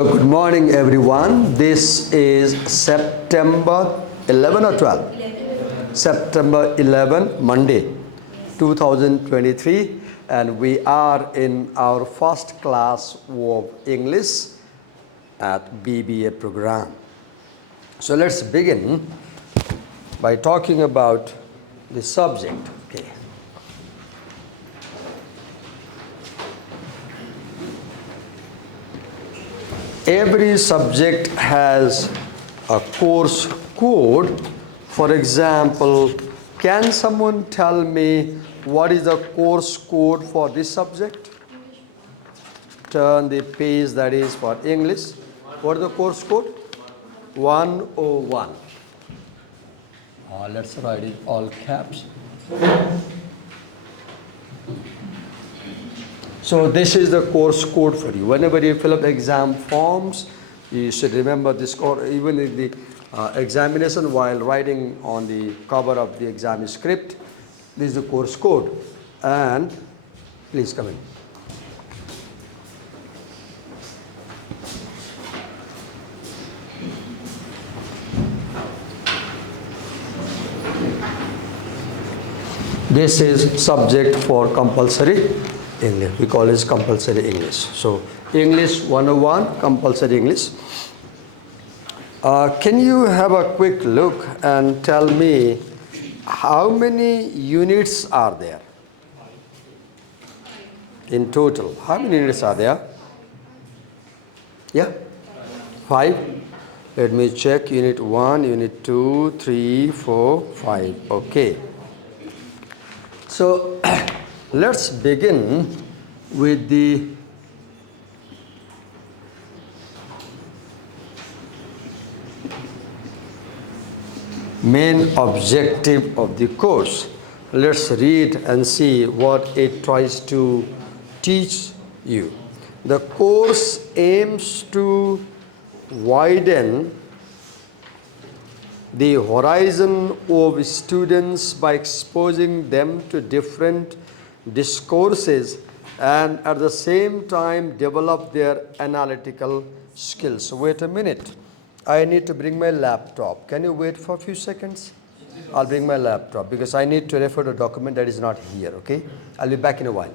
Good morning, everyone. This is September 11 or 12? September 11, Monday, 2023, and we are in our first class of English at BBA program. So let's begin by talking about the subject. Okay. Every subject has a course code. For example, can someone tell me what is the course code for this subject? Turn the page that is for English. What is the course code? 101. Let's write it all caps. So this is the course code for you. Whenever you fill up exam forms, you should remember this code. Even in the examination, while writing on the cover of the exam script, this is the course code. And please come in. This is subject for compulsory English. We call it compulsory English. So English 101, compulsory English. Can you have a quick look and tell me how many units are there in total? How many units are there? Yeah? 5? Let me check. Unit 1, Unit 2, 3, 4, 5. Okay. So let's begin with the main objective of the course. Let's read and see what it tries to teach you. The course aims to widen the horizon of students by exposing them to different discourses and at the same time develop their analytical skills. Wait a minute. I need to bring my laptop. Can you wait for a few seconds? I'll bring my laptop because I need to refer to a document that is not here, okay? I'll be back in a while.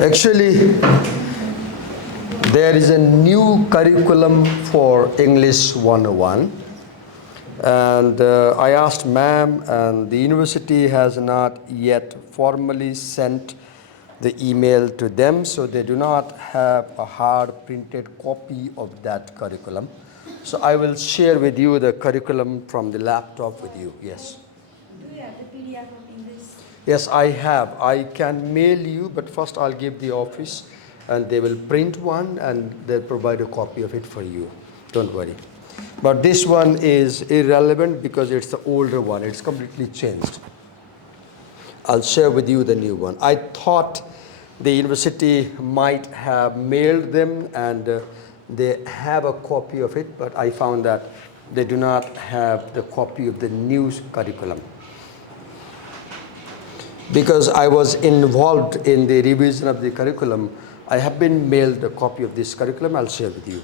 Actually, there is a new curriculum for English 101, and I asked ma'am, and the university has not yet formally sent the email to them, so they do not have a hard printed copy of that curriculum. So I will share with you the curriculum from the laptop with you. Yes. Do you have the PDF of English? Yes, I have. I can mail you, but first I'll give the office and they will print one and they'll provide a copy of it for you. Don't worry. But this one is irrelevant because it's the older one. It's completely changed. I'll share with you the new one. I thought the university might have mailed them and they have a copy of it, but I found that they do not have the copy of the new curriculum. Because I was involved in the revision of the curriculum, I have been mailed a copy of this curriculum. I'll share with you.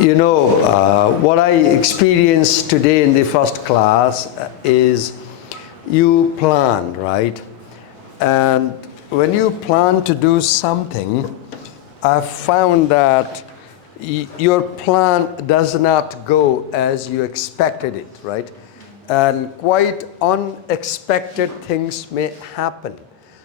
You know, what I experienced today in the first class is you plan, right? And when you plan to do something, I found that your plan does not go as you expected it, right? And quite unexpected things may happen.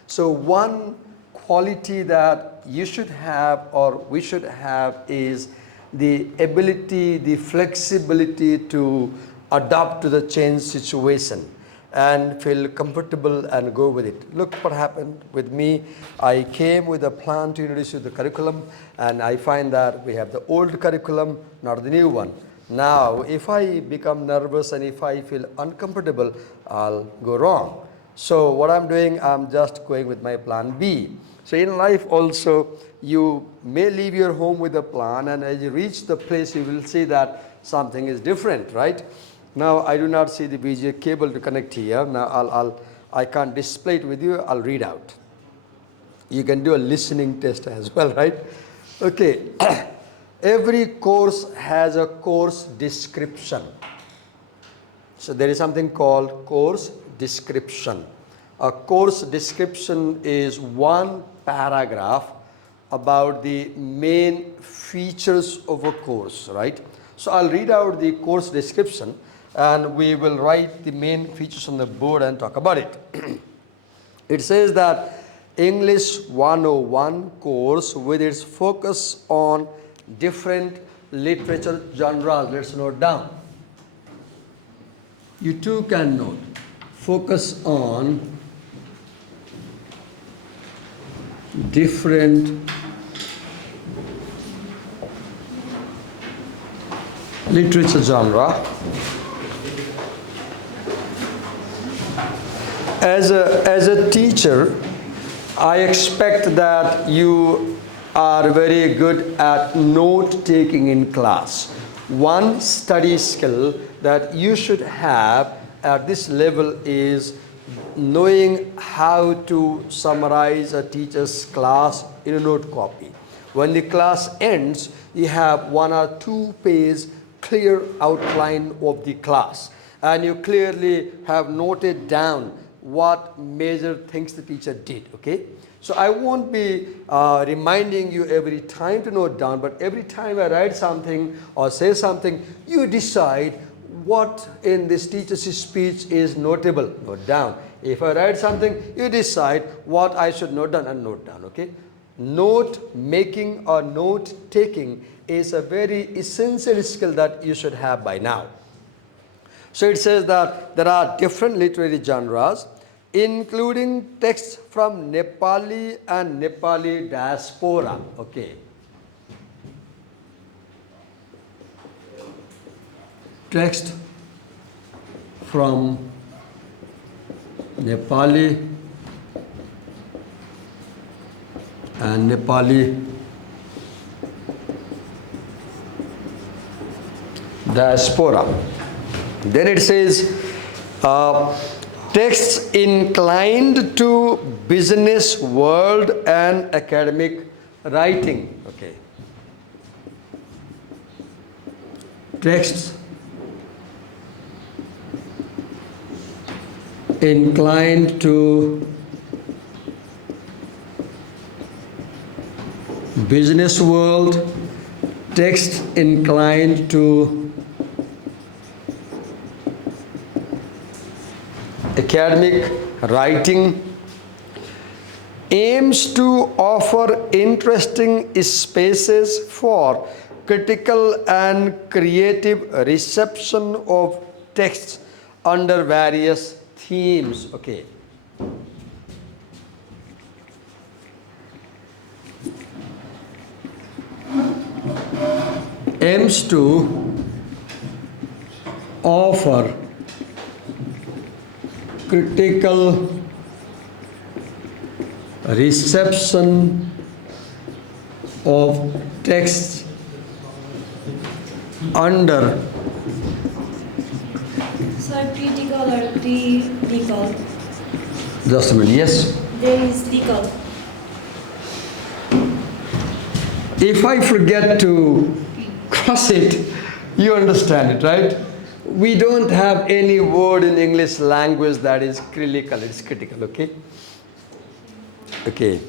So one quality that you should have or we should have is the ability, the flexibility to adapt to the changed situation and feel comfortable and go with it. Look what happened with me. I came with a plan to introduce you to the curriculum, and I find that we have the old curriculum, not the new one. Now, if I become nervous and if I feel uncomfortable, I'll go wrong. So what I'm doing, I'm just going with my plan B. So in life also, you may leave your home with a plan, and as you reach the place, you will see that something is different, right? Now, I do not see the BBA cable to connect here. Now, I can't display it with you. I'll read out. You can do a listening test as well, right? Okay. Every course has a course description. So there is something called course description. A course description is one paragraph about the main features of a course, right? So I'll read out the course description and we will write the main features on the board and talk about it. It says that English 101 course with its focus on different literature genres. Let's note down. You too can note. Focus on different literature genre. As a teacher, I expect that you are very good at note taking in class. One study skill that you should have at this level is knowing how to summarize a teacher's class in a note copy. When the class ends, you have 1 or 2 pages clear outline of the class, and you clearly have noted down what major things the teacher did, okay? So I won't be reminding you every time to note down, but every time I write something or say something, you decide what in this teacher's speech is notable. Note down. If I write something, you decide what I should note down and note down, okay? Note making or note taking is a very essential skill that you should have by now. So it says that there are different literary genres, including texts from Nepali and Nepali diaspora, okay? Text from Nepali and Nepali diaspora. Then it says texts inclined to business world and academic writing. Okay. Texts inclined to business world, text inclined to academic writing, aims to offer interesting spaces for critical and creative reception of texts under various themes. Okay. Aims to offer critical reception of texts under Sir, critical or critical? just a minute. Yes. There is critical. If I forget to cross it, you understand it, right? We don't have any word in English language that is critical. It's critical, okay? Okay.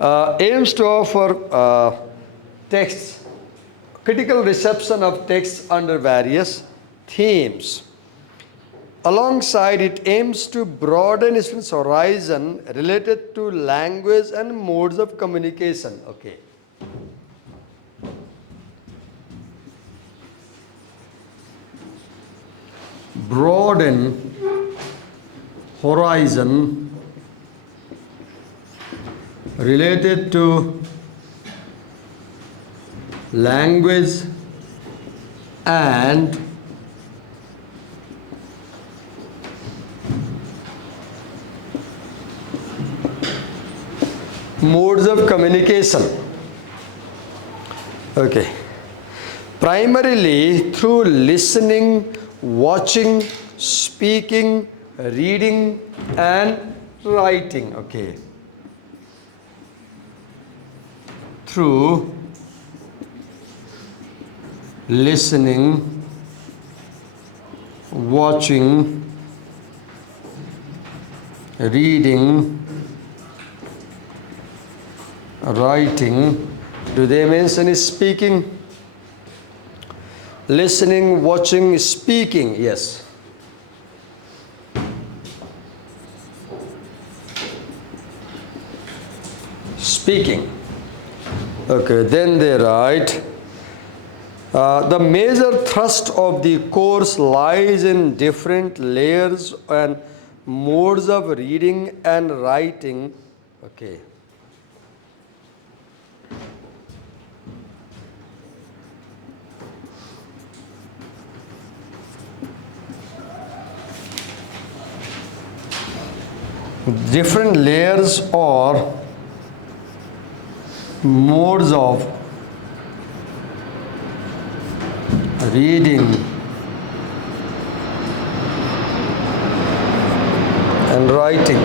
Aims to offer texts, critical reception of texts under various themes. Alongside it aims to broaden students' horizon related to language and modes of communication. Okay. Broaden horizon related to language and modes of communication. Okay. Primarily through listening, watching, speaking, reading and writing. Okay. Through listening, watching, reading, writing. Do they mention speaking? Listening, watching, speaking. Yes. Speaking. Okay, then they write, the major thrust of the course lies in different layers and modes of reading and writing. Okay. Different layers or modes of reading and writing.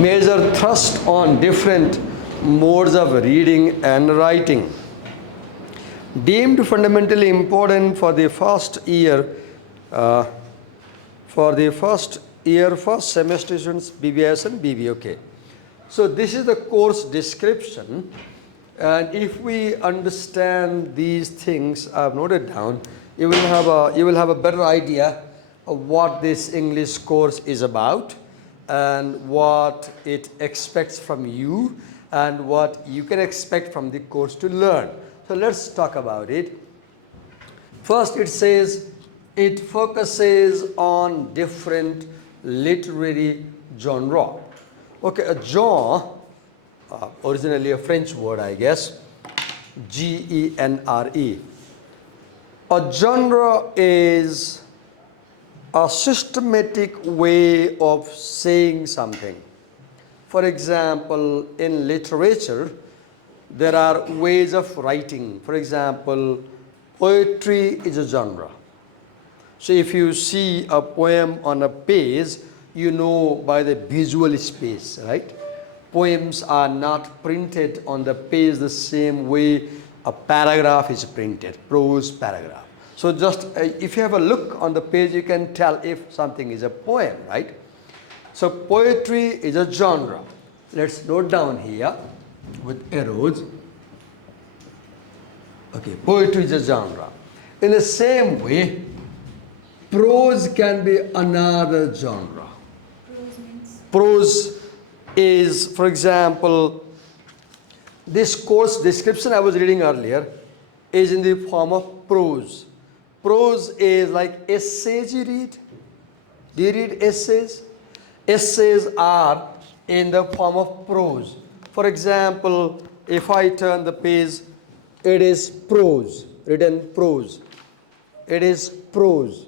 Major thrust on different modes of reading and writing. Deemed fundamentally important for the first year, first semester students, BBS and BBA. Okay. So this is the course description, and if we understand these things I've noted down, you will have a better idea of what this English course is about and what it expects from you and what you can expect from the course to learn. So let's talk about it. First, it says it focuses on different literary genre. Okay, a genre, originally a French word, I guess, G-E-N-R-E. A genre is a systematic way of saying something. For example, in literature, there are ways of writing. For example, poetry is a genre. So if you see a poem on a page, you know by the visual space, right? Poems are not printed on the page the same way a paragraph is printed, prose paragraph. So just if you have a look on the page, you can tell if something is a poem, right? So poetry is a genre. Let's note down here with arrows. Okay, poetry is a genre. In the same way, prose can be another genre. Prose means. Prose is, for example, this course description I was reading earlier is in the form of prose. Prose is like essays you read. Do you read essays? Essays are in the form of prose. For example, if I turn the page, it is prose, written prose. It is prose.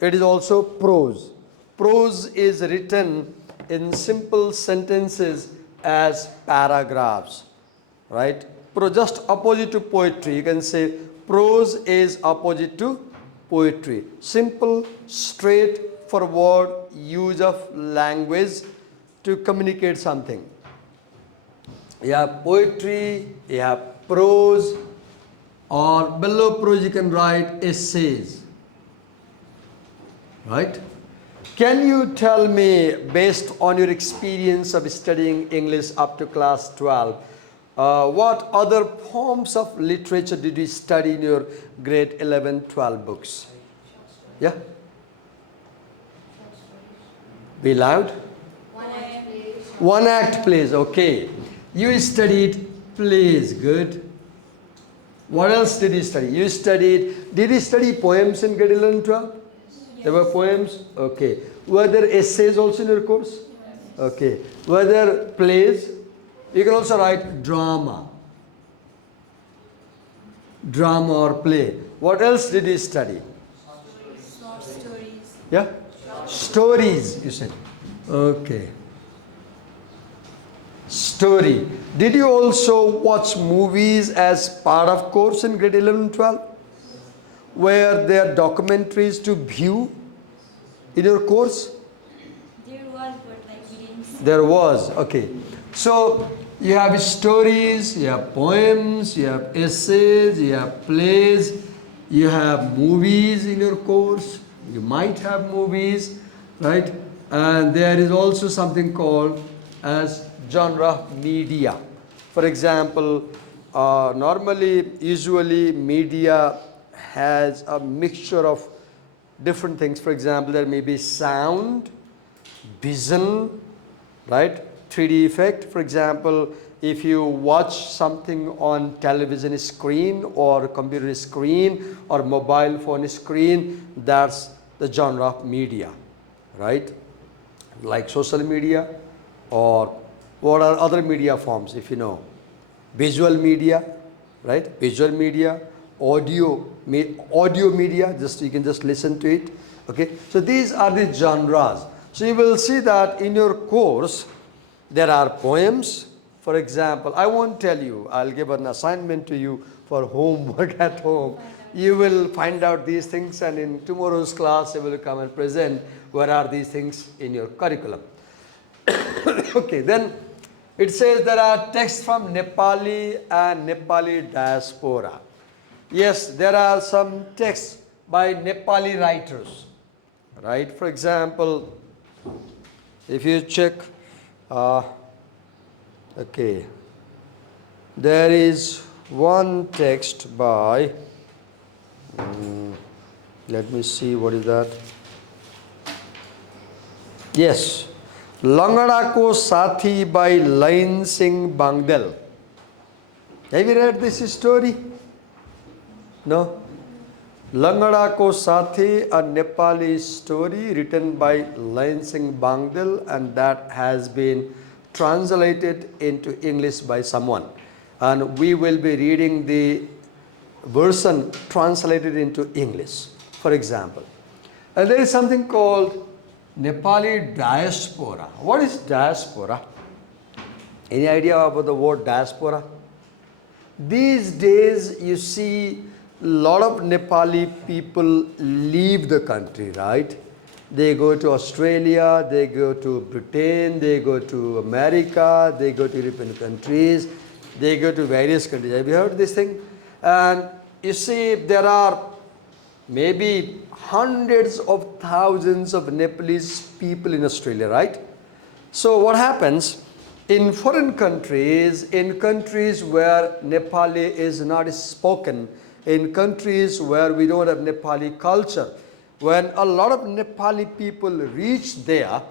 It is also prose. Prose is written in simple sentences as paragraphs, right? Just opposite to poetry. You can say prose is opposite to poetry. Simple, straightforward use of language to communicate something. You have poetry, you have prose, or below prose you can write essays, right? Can you tell me, based on your experience of studying English up to class 12, what other forms of literature did you study in your grade 11, 12 books? Yeah? Be loud. One act plays, okay. You studied plays, good. What else did you study? Did you study poems in grade 11, 12? Yes. There were poems? Okay. Were there essays also in your course? Yes. Okay. Were there plays? You can also write drama. Drama or play. What else did you study? Short stories. Yeah? Stories, you said. Okay. Story. Did you also watch movies as part of course in grade 11 and 12? Were there documentaries to view in your course? There was, but like we didn't see. There was, okay. So you have stories, you have poems, you have essays, you have plays, you have movies in your course. You might have movies, right? And there is also something called as genre media. For example, usually media has a mixture of different things. For example, there may be sound, vision, right? 3D effect. For example, if you watch something on television screen or computer screen or mobile phone screen, that's the genre of media, right? Like social media, or what are other media forms, if you know? Visual media, right? Visual media, audio media, you can just listen to it. Okay, so these are the genres. So you will see that in your course there are poems. For example, I won't tell you, I'll give an assignment to you for homework at home. You will find out these things, and in tomorrow's class you will come and present where are these things in your curriculum. Okay, then it says there are texts from Nepali and Nepali diaspora. Yes, there are some texts by Nepali writers, right? For example, if you check, okay, there is one text by, let me see, what is that? Yes, Langadako Sathi by Lain Singh Bangdel. Have you read this story? No? Langadako Sathi, a Nepali story written by Lain Singh Bangdel, and that has been translated into English by someone. And we will be reading the version translated into English, for example. And there is something called Nepali diaspora. What is diaspora? Any idea about the word diaspora? These days you see a lot of Nepali people leave the country, right? They go to Australia, they go to Britain, they go to America, they go to European countries, they go to various countries. Have you heard this thing? And you see there are maybe hundreds of thousands of Nepalese people in Australia, right? So what happens in foreign countries, in countries where Nepali is not spoken, in countries where we don't have Nepali culture, when a lot of Nepali people reach there,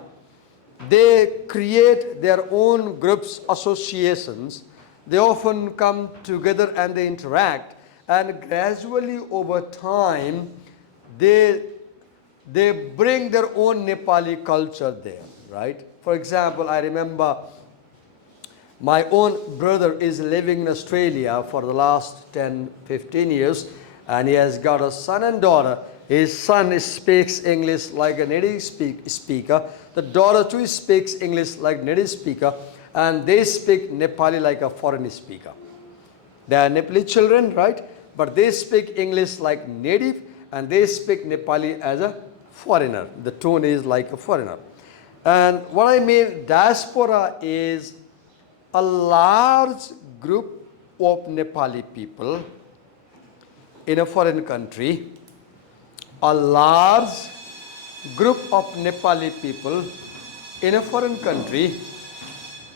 they create their own groups, associations. They often come together and they interact, and gradually over time they bring their own Nepali culture there, right? For example, I remember my own brother is living in Australia for the last 10-15 years, and he has got a son and daughter. His son speaks English like a native speaker. The daughter too speaks English like native speaker, and they speak Nepali like a foreign speaker. They are Nepali children, right? But they speak English like native, and they speak Nepali as a foreigner. The tone is like a foreigner. And what I mean, diaspora is a large group of Nepali people in a foreign country, a large group of Nepali people in a foreign country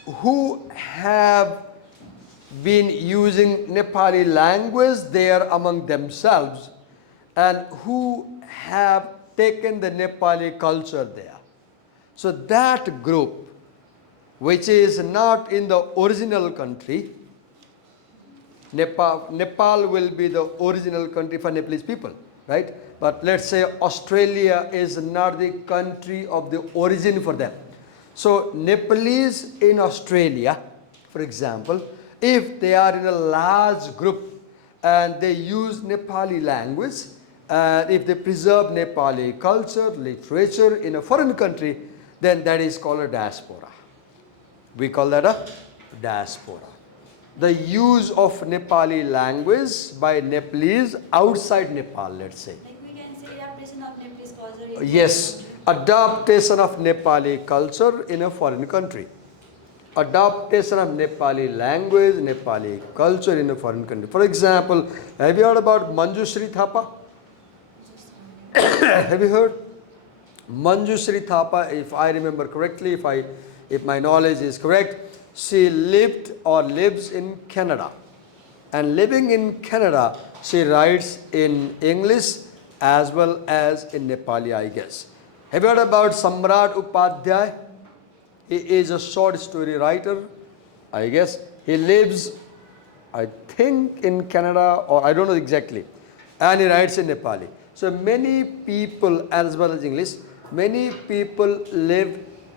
who have been using Nepali language there among themselves and who have taken the Nepali culture there. So that group, which is not in the original country, Nepal will be the original country for Nepalese people, right? But let's say Australia is not the country of the origin for them. So Nepalese in Australia, for example, if they are in a large group and they use Nepali language, and if they preserve Nepali culture, literature in a foreign country, then that is called a diaspora. We call that a diaspora. The use of Nepali language by Nepalese outside Nepal, let's say. Like we can say adaptation of Nepalese culture. Yes, adaptation of Nepali culture in a foreign country. Adaptation of Nepali language, Nepali culture in a foreign country. For example, have you heard about Manjushri Thapa? Have you heard? Manjushri Thapa, if I remember correctly, if my knowledge is correct, she lived or lives in Canada. And living in Canada, she writes in English as well as in Nepali, I guess. Have you heard about Samrat Upadhyay? He is a short story writer, I guess. He lives, I think, in Canada, or I don't know exactly. And he writes in Nepali. So many people, as well as English, many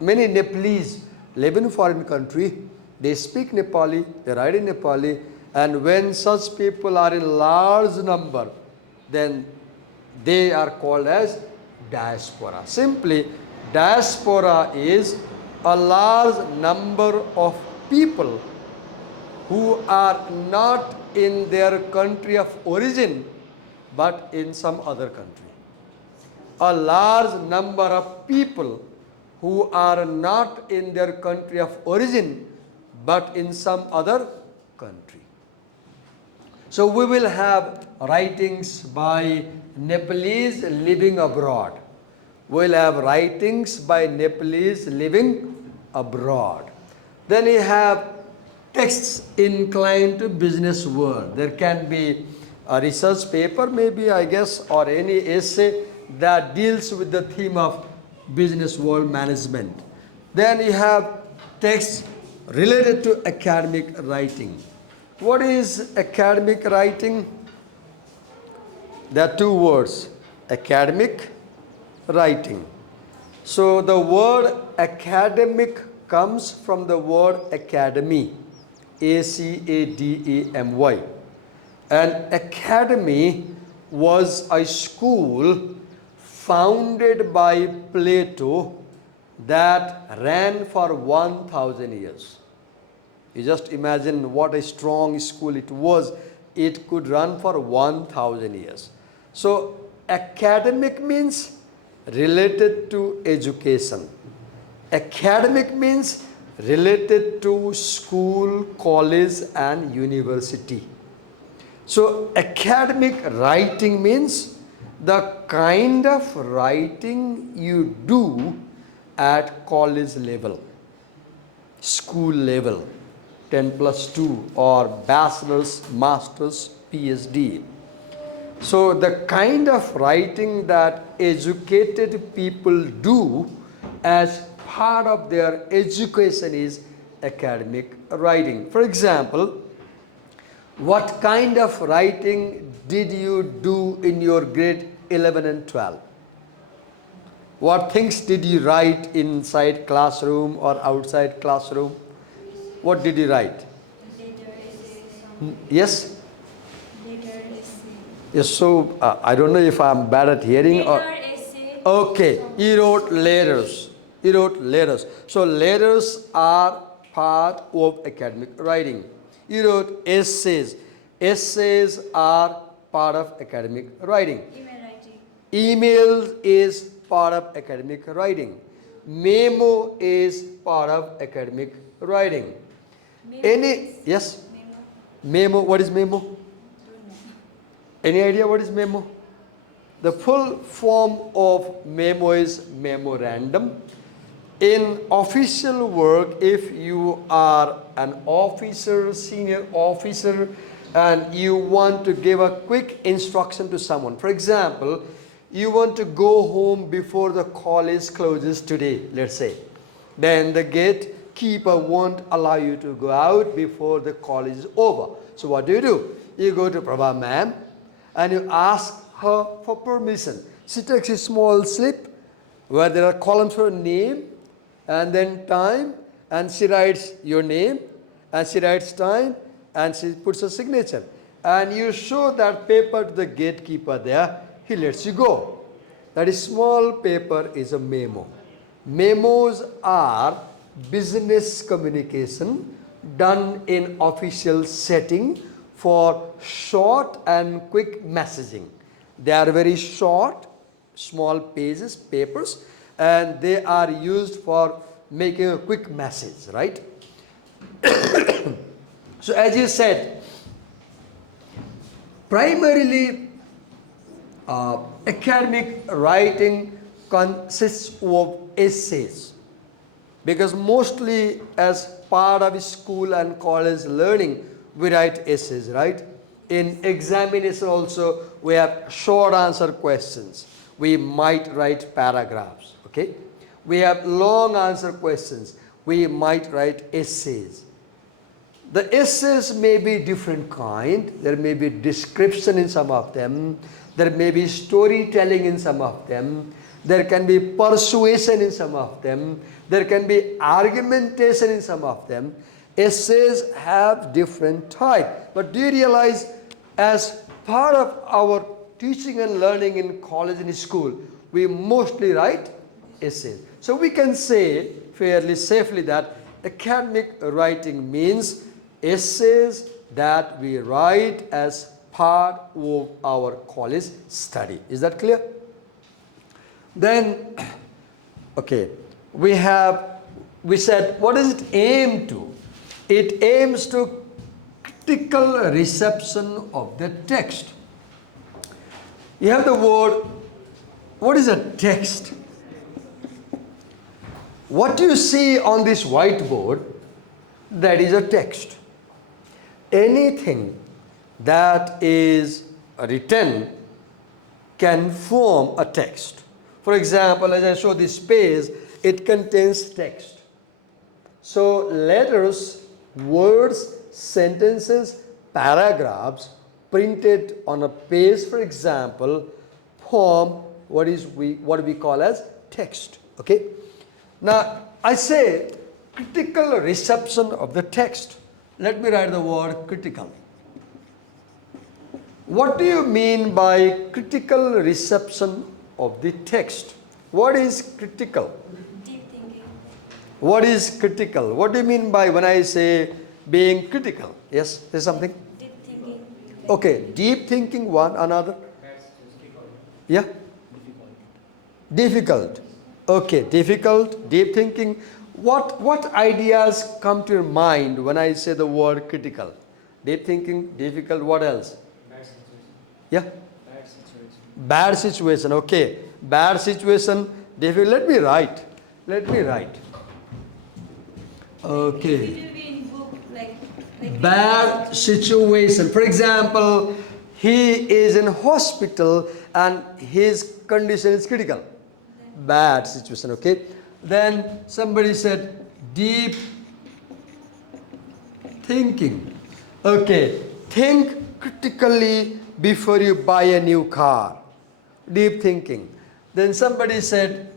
Nepalese live in a foreign country. They speak Nepali, they write in Nepali, and when such people are in large number, then they are called as diaspora. Simply, diaspora is a large number of people who are not in their country of origin, but in some other country. A large number of people who are not in their country of origin, but in some other country. So we will have writings by Nepalese living abroad. We'll have writings by Nepalese living abroad. Then you have texts inclined to business world. There can be a research paper, maybe, I guess, or any essay that deals with the theme of business world management. Then you have texts related to academic writing. What is academic writing? There are two words, academic writing. So the word academic comes from the word academy, A-C-A-D-E-M-Y. And academy was a school founded by Plato that ran for 1000 years. You just imagine what a strong school it was. It could run for 1000 years. So academic means related to education. Academic means related to school, college and university. So academic writing means the kind of writing you do at college level, school level, 10+2 or bachelor's, master's, PhD. So the kind of writing that educated people do as part of their education is academic writing. For example, what kind of writing did you do in your grade 11 and 12? What things did you write inside classroom or outside classroom? What did you write? Letter, essay, Yes? letter, essay. Yes, so I don't know if I'm bad at hearing or... Letter, essay. Okay, you wrote letters. You wrote letters. So letters are part of academic writing. You wrote essays. Essays are part of academic writing. Email writing. Email is part of academic writing. Memo is part of academic writing. Memo. Yes? Memo. Memo, what is memo? Don't know. Any idea what is memo? The full form of memo is memorandum. In official work, if you are an officer, senior officer, and you want to give a quick instruction to someone. For example, you want to go home before the college closes today, let's say. Then the gatekeeper won't allow you to go out before the college is over. So what do? You go to Prabha ma'am and you ask her for permission. She takes a small slip where there are columns for name and then time, and she writes your name and she writes time and she puts a signature. And you show that paper to the gatekeeper there, he lets you go. That is small paper is a memo. Memos are business communication done in official setting for short and quick messaging. They are very short, small pages, papers, and they are used for making a quick message, right? So as you said, primarily academic writing consists of essays, because mostly as part of school and college learning we write essays, right? In examination also we have short answer questions. We might write paragraphs, okay? We have long answer questions. We might write essays. The essays may be different kind. There may be description in some of them. There may be storytelling in some of them. There can be persuasion in some of them. There can be argumentation in some of them. Essays have different type. But do you realize, as part of our teaching and learning in college and school, we mostly write essays. So we can say fairly safely that academic writing means essays that we write as part of our college study. Is that clear? Then, okay, we said, what does it aim to? It aims to critical reception of the text. You have the word, what is a text? What you see on this whiteboard, that is a text. Anything that is written can form a text. For example, as I show this page, it contains text. So letters, words, sentences, paragraphs printed on a page, for example, form what we call as text. Okay. Now I say critical reception of the text. Let me write the word critical. What do you mean by critical reception of the text? What is critical? Deep thinking. What is critical? What do you mean by when I say being critical? Yes, there's something? Deep thinking. Okay, deep thinking, one, another? Yeah? Difficult. Okay, difficult, deep thinking. What ideas come to your mind when I say the word critical? Deep thinking, difficult, what else? Yeah? Bad situation, okay. Bad situation, difficult. Let me write. Okay. It will be in book like Bad situation. For example, he is in hospital and his condition is critical. Bad situation, okay. Then somebody said deep thinking. Okay, think critically before you buy a new car. Deep thinking. Then somebody said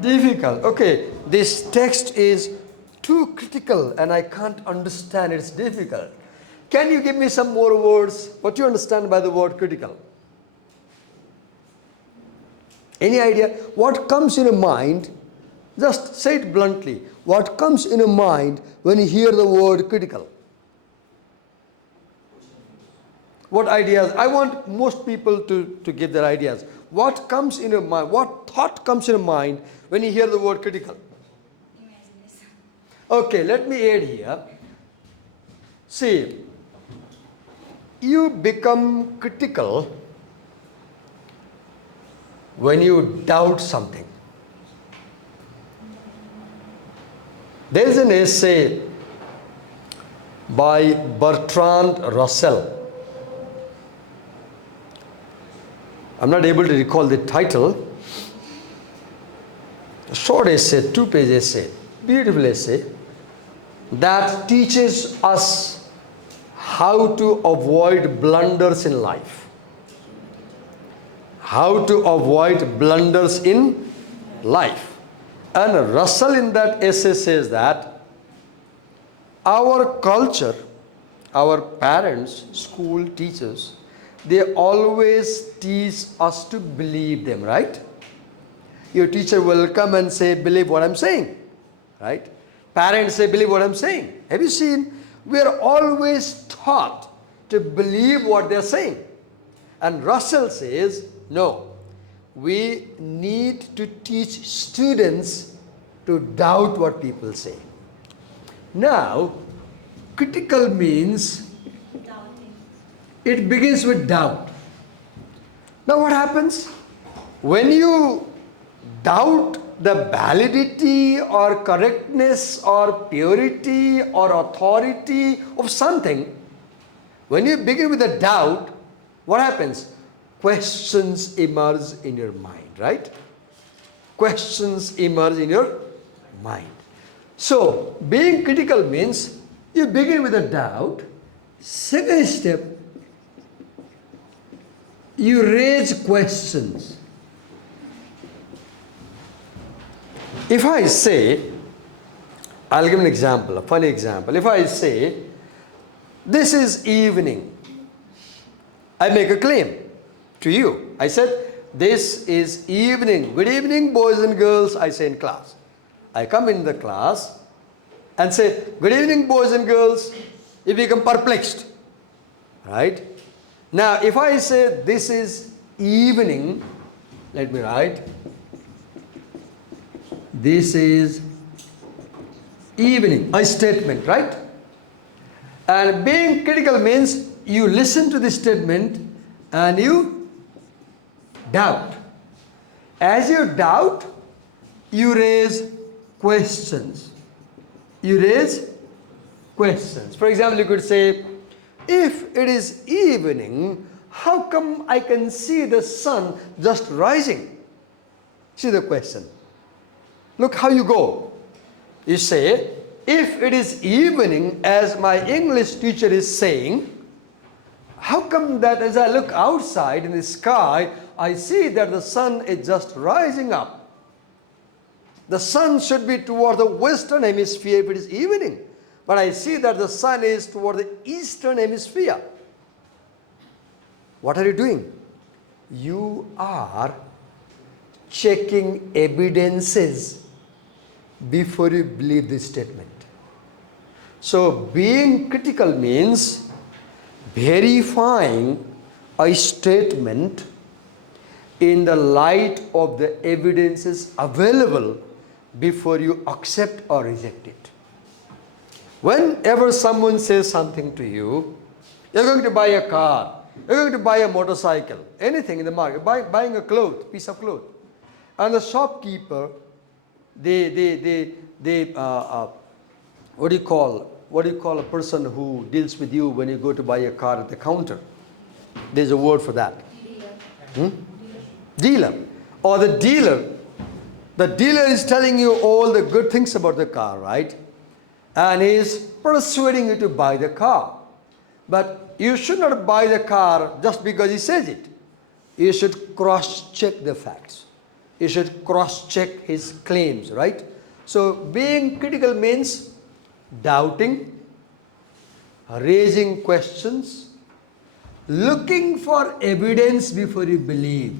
difficult. Okay, this text is too critical and I can't understand. It's difficult. Can you give me some more words? What do you understand by the word critical? Any idea? What comes in your mind? Just say it bluntly. What comes in your mind when you hear the word critical? What ideas? I want most people to give their ideas. What comes in your mind? What thought comes in your mind when you hear the word critical? imagination. Okay, let me add here. See, you become critical when you doubt something. There is an essay by Bertrand Russell. I'm not able to recall the title. A short essay, 2-page essay, beautiful essay that teaches us how to avoid blunders in life. How to avoid blunders in life. And Russell in that essay says that our culture, our parents, school teachers, they always teach us to believe them, right? Your teacher will come and say, believe what I'm saying, right? Parents say, believe what I'm saying. Have you seen? We are always taught to believe what they're saying. And Russell says, no, we need to teach students to doubt what people say. Now, critical means Doubting. it begins with doubt. Now what happens? When you doubt the validity or correctness or purity or authority of something, when you begin with a doubt, what happens? Questions emerge in your mind, right? Questions emerge in your mind. So, being critical means you begin with a doubt. Second step, you raise questions. If I say, I'll give an example, a funny example. If I say, this is evening, I make a claim to you. I said, this is evening. Good evening, boys and girls, I say in class. I come in the class and say, good evening, boys and girls. You become perplexed, right? Now, if I say, this is evening, let me write. This is evening, a statement, right? And being critical means you listen to the statement and you doubt. As you doubt, you raise questions. You raise questions. For example, you could say, if it is evening, how come I can see the sun just rising? See the question. Look how you go. You say, if it is evening, as my English teacher is saying, how come that as I look outside in the sky, I see that the sun is just rising up? The sun should be toward the western hemisphere if it is evening. But I see that the sun is toward the eastern hemisphere. What are you doing? You are checking evidences before you believe the statement. So being critical means verifying a statement in the light of the evidences available before you accept or reject it. Whenever someone says something to you, you're going to buy a car, you're going to buy a motorcycle, anything in the market, buying a piece of cloth. And the shopkeeper, what do you call a person who deals with you when you go to buy a car at the counter? There's a word for that. Dealer. Or the dealer. The dealer is telling you all the good things about the car, right? And he is persuading you to buy the car. But you should not buy the car just because he says it. You should cross-check the facts. You should cross-check his claims, right? So being critical means doubting, raising questions, looking for evidence before you believe.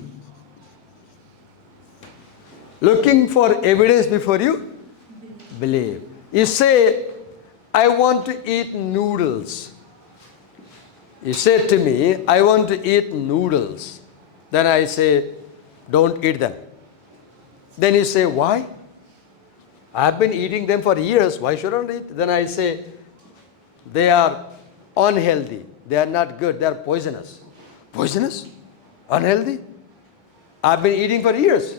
Looking for evidence before you believe. You say, I want to eat noodles. You say to me, I want to eat noodles. Then I say, don't eat them. Then you say, why? I've been eating them for years. Why shouldn't I eat? Then I say, they are unhealthy. They are not good. They are poisonous. Poisonous? Unhealthy? I've been eating for years.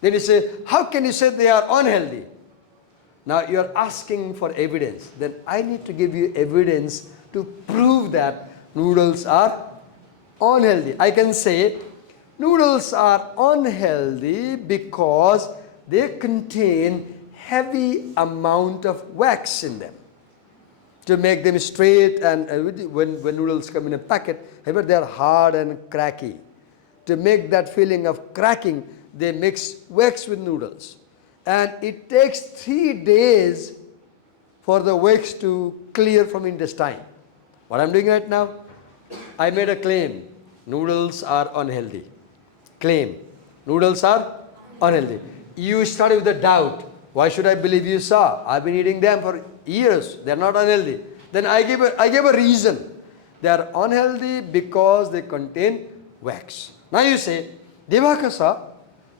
Then you say, how can you say they are unhealthy? Now you are asking for evidence. Then I need to give you evidence to prove that noodles are unhealthy. I can say noodles are unhealthy because they contain heavy amount of wax in them to make them straight. And when noodles come in a packet, they are hard and cracky. To make that feeling of cracking, they mix wax with noodles. And it takes 3 days for the wax to clear from intestine. What I'm doing right now, I made a claim. Noodles are unhealthy. Claim. Noodles are unhealthy. You started with a doubt. Why should I believe you, sir? I've been eating them for years. They're not unhealthy. Then I gave a reason. They are unhealthy because they contain wax. Now you say, Devaka sir,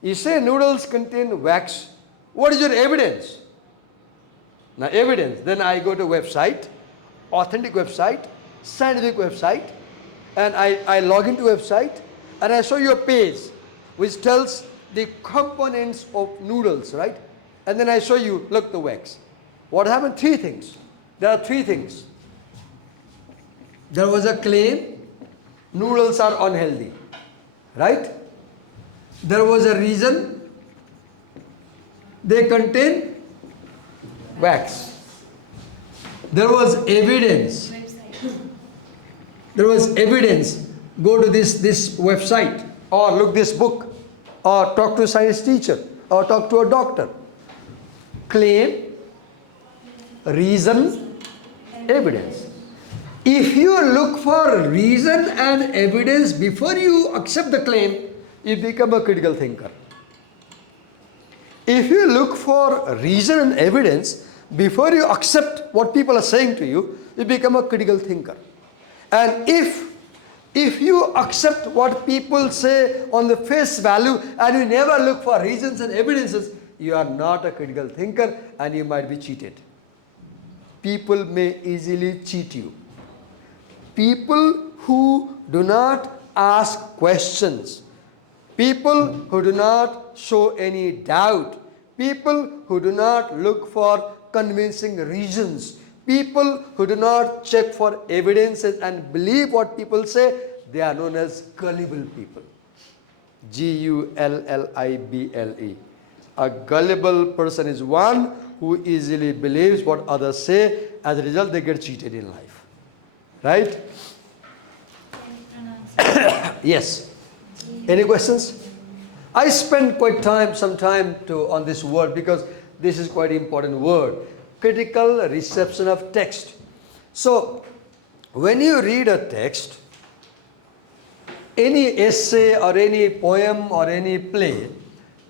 you say noodles contain wax. What is your evidence? Now evidence. Then I go to website, authentic website, scientific website, and I log into website and I show you a page which tells the components of noodles, right? And then I show you, look, the wax. What happened? 3 things. There are 3 things. There was a claim, noodles are unhealthy, right? There was a reason, they contain wax. There was evidence. There was evidence. Go to this website, or look this book, or talk to a science teacher, or talk to a doctor. Claim, reason, evidence. If you look for reason and evidence before you accept the claim, you become a critical thinker. If you look for reason and evidence before you accept what people are saying to you, you become a critical thinker. And if you accept what people say on the face value and you never look for reasons and evidences, you are not a critical thinker and you might be cheated. People may easily cheat you. People who do not ask questions, people who do not show any doubt, people who do not look for convincing reasons, people who do not check for evidences and believe what people say, they are known as gullible people. G-U-L-L-I-B-L-E. A gullible person is one who easily believes what others say. As a result, they get cheated in life. Right? Yes. Any questions? I spent some time on this word because this is quite an important word. Critical reception of text. So, when you read a text, any essay or any poem or any play,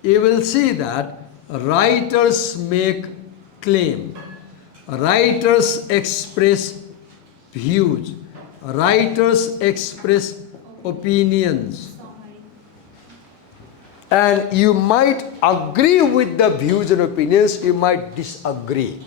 you will see that writers make claim, writers express views, writers express opinions, Summary. and you might agree with the views and opinions, you might disagree.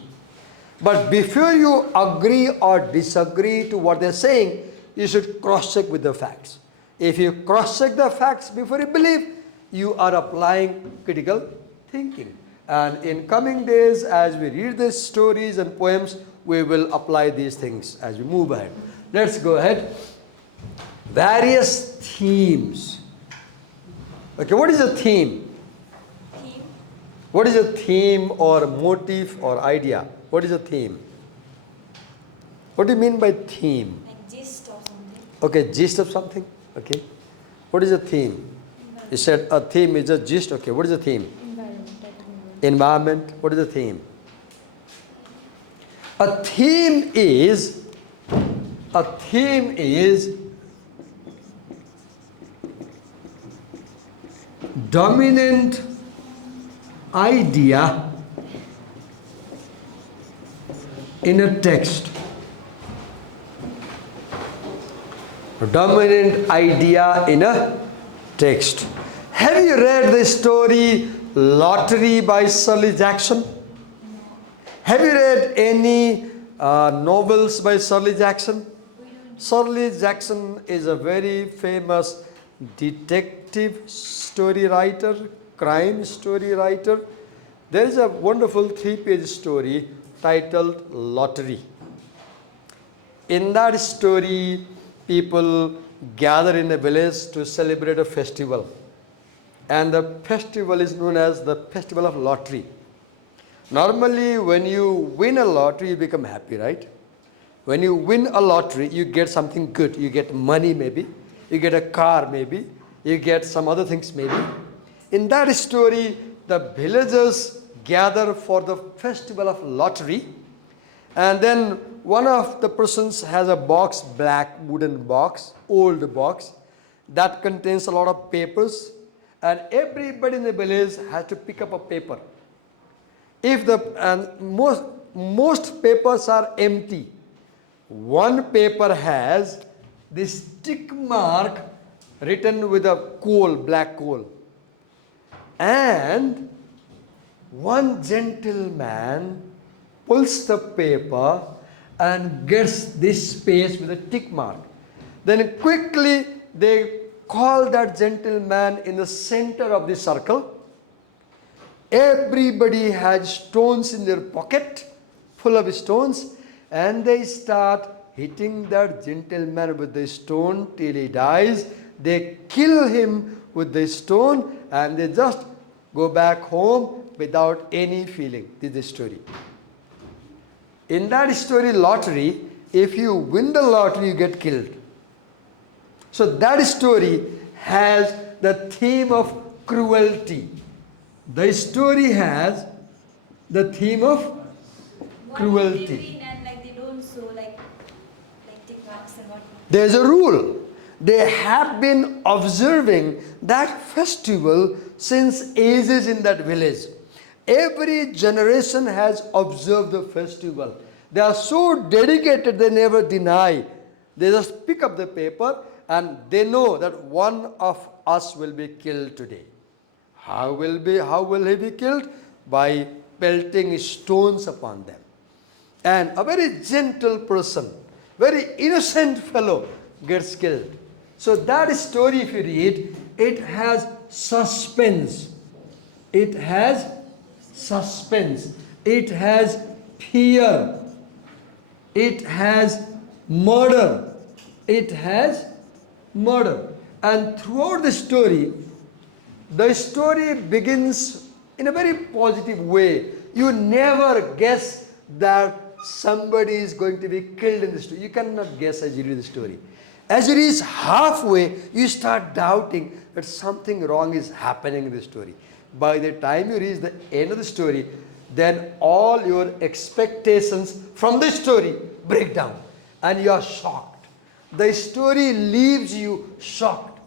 But before you agree or disagree to what they're saying, you should cross-check with the facts. If you cross-check the facts before you believe, you are applying critical thinking. And in coming days, as we read these stories and poems, we will apply these things as we move ahead. Let's go ahead. Various themes. Okay, what is a theme? Theme. What is a theme or motif or idea? What is a theme? What do you mean by theme? Like gist or something. Okay, gist of something. Okay. What is a theme? You said a theme is a gist. Okay, what is a theme? Environment. What is a theme? A theme is dominant idea in a text. Dominant idea in a text. Have you read the story Lottery by Shirley Jackson? Have you read any novels by Shirley Jackson? Shirley Jackson is a very famous detective story writer, crime story writer. There is a wonderful 3-page story titled Lottery. In that story, people gather in a village to celebrate a festival. And the festival is known as the Festival of Lottery. Normally, when you win a lottery, you become happy, right? When you win a lottery, you get something good. You get money maybe. You get a car maybe. You get some other things maybe. In that story, the villagers gather for the Festival of Lottery. And then one of the persons has a box, black wooden box, old box, that contains a lot of papers. And everybody in the village has to pick up a paper. Most papers are empty. One paper has this tick mark written with a coal, black coal. And one gentleman pulls the paper and gets this space with a tick mark. Then quickly they call that gentleman in the center of the circle. Everybody has stones in their pocket, full of stones, and they start hitting that gentleman with the stone till he dies. They kill him with the stone and they just go back home without any feeling. This is the story. In that story, lottery, if you win the lottery, you get killed. So that story has the theme of cruelty. The story has the theme of cruelty. What if they win and like they don't show like tick marks and what? There's a rule. They have been observing that festival since ages in that village. Every generation has observed the festival. They are so dedicated, they never deny. They just pick up the paper and they know that one of us will be killed today. How will he be killed? By pelting stones upon them. And a very gentle person, very innocent fellow gets killed. So that story, if you read, it has suspense. It has suspense. It has fear. It has murder. It has murder. And throughout the story begins in a very positive way. You never guess that somebody is going to be killed in the story. You cannot guess as you read the story. As you reach halfway, you start doubting that something wrong is happening in the story. By the time you reach the end of the story, then all your expectations from the story break down and you are shocked. The story leaves you shocked.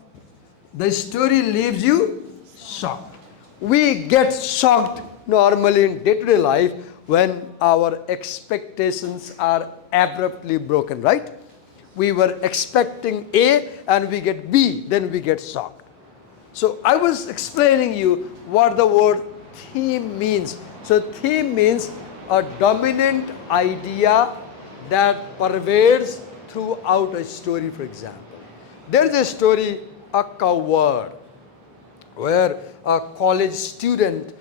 The story leaves you shocked. We get shocked normally in day-to-day life when our expectations are abruptly broken, right? We were expecting A and we get B, then we get shocked. So I was explaining you what the word theme means. So theme means a dominant idea that pervades throughout a story, for example. There is a story, a coward, where a college student,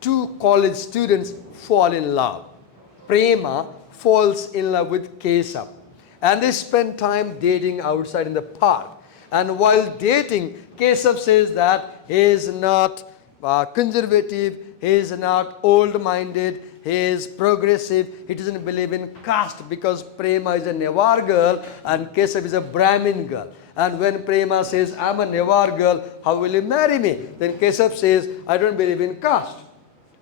two college students fall in love. Prema falls in love with Keshav, and they spend time dating outside in the park. And while dating, Keshav says that he is not conservative, he is not old-minded, he is progressive, he doesn't believe in caste because Prema is a Newar girl and Keshav is a Brahmin girl. And when Prema says, I'm a Newar girl, how will you marry me? Then Keshav says, I don't believe in caste.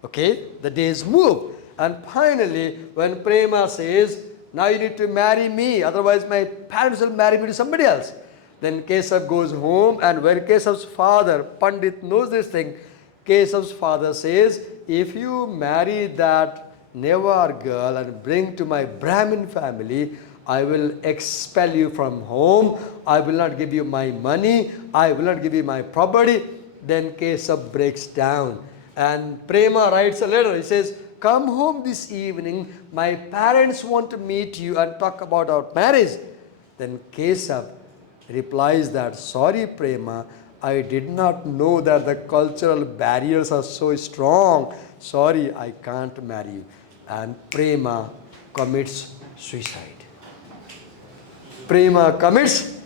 Okay, the days move. And finally, when Prema says, now you need to marry me, otherwise my parents will marry me to somebody else. Then Keshav goes home, and when Keshav's father, Pandit, knows this thing, Keshav's father says, if you marry that Newar girl and bring to my Brahmin family, I will expel you from home, I will not give you my money, I will not give you my property. Then Keshav breaks down. And Prema writes a letter. He says, come home this evening, my parents want to meet you and talk about our marriage. Then Keshav replies that, sorry Prema, I did not know that the cultural barriers are so strong. Sorry, I can't marry you. And Prema commits suicide. Prema commits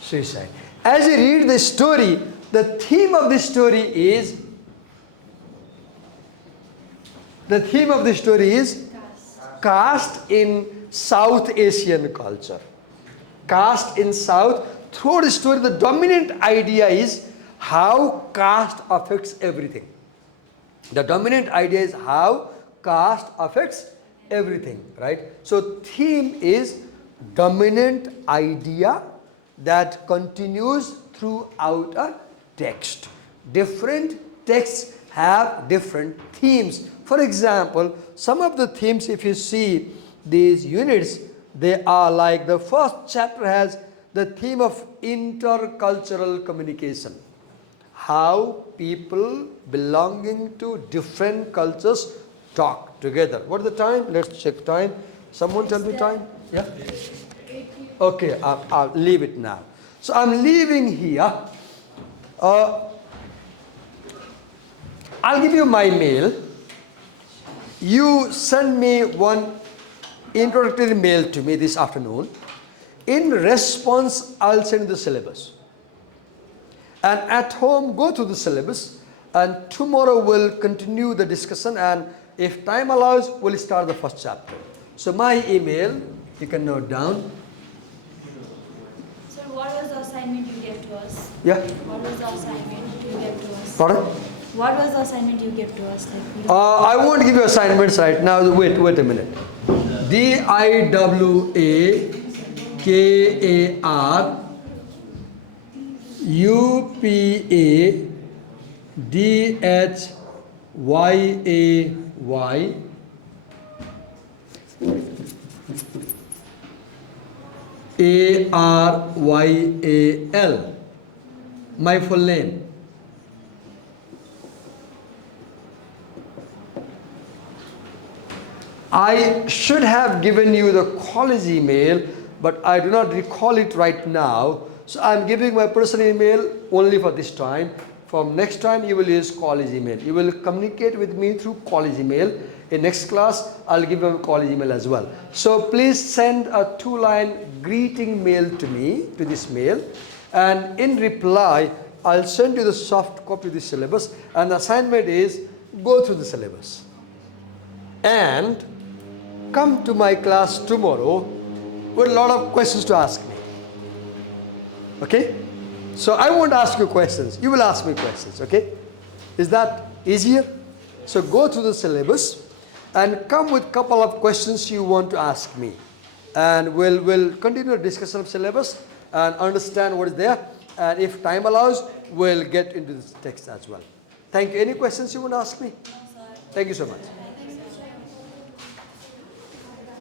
suicide. As you read the story, the theme of the story is caste in South Asian culture. Caste in South. Throughout the story, the dominant idea is how caste affects everything. The dominant idea is how caste affects everything, right? So theme is dominant idea that continues throughout a text. Different texts have different themes. For example, some of the themes, if you see these units, they are like the first chapter has the theme of intercultural communication. How people belonging to different cultures talk together. What is the time? Let's check time. Someone tell me time? Yeah? Okay, I'll leave it now. So I'm leaving here. I'll give you my mail. You send me one introductory mail to me this afternoon. In response, I'll send the syllabus. And at home, go through the syllabus. And tomorrow we'll continue the discussion. And if time allows, we'll start the first chapter. So my email, you can note down. Sir, what was the assignment you gave to us? Yeah? What was the assignment you gave to us? Pardon? What was the assignment you gave to us? I won't give you assignments right now. Wait a minute. DIWAKARYAL. My full name. I should have given you the college email, but I do not recall it right now. So I'm giving my personal email only for this time. From next time, you will use college email. You will communicate with me through college email. In next class, I'll give you a college email as well. So please send a 2-line greeting mail to me, to this mail. And in reply, I'll send you the soft copy of the syllabus. And the assignment is, go through the syllabus. And come to my class tomorrow with a lot of questions to ask me. Okay? So I won't ask you questions. You will ask me questions. Okay? Is that easier? So go through the syllabus and come with a couple of questions you want to ask me. And we'll continue the discussion of syllabus and understand what is there. And if time allows, we'll get into this text as well. Thank you. Any questions you want to ask me? No, sir. Thank you so much.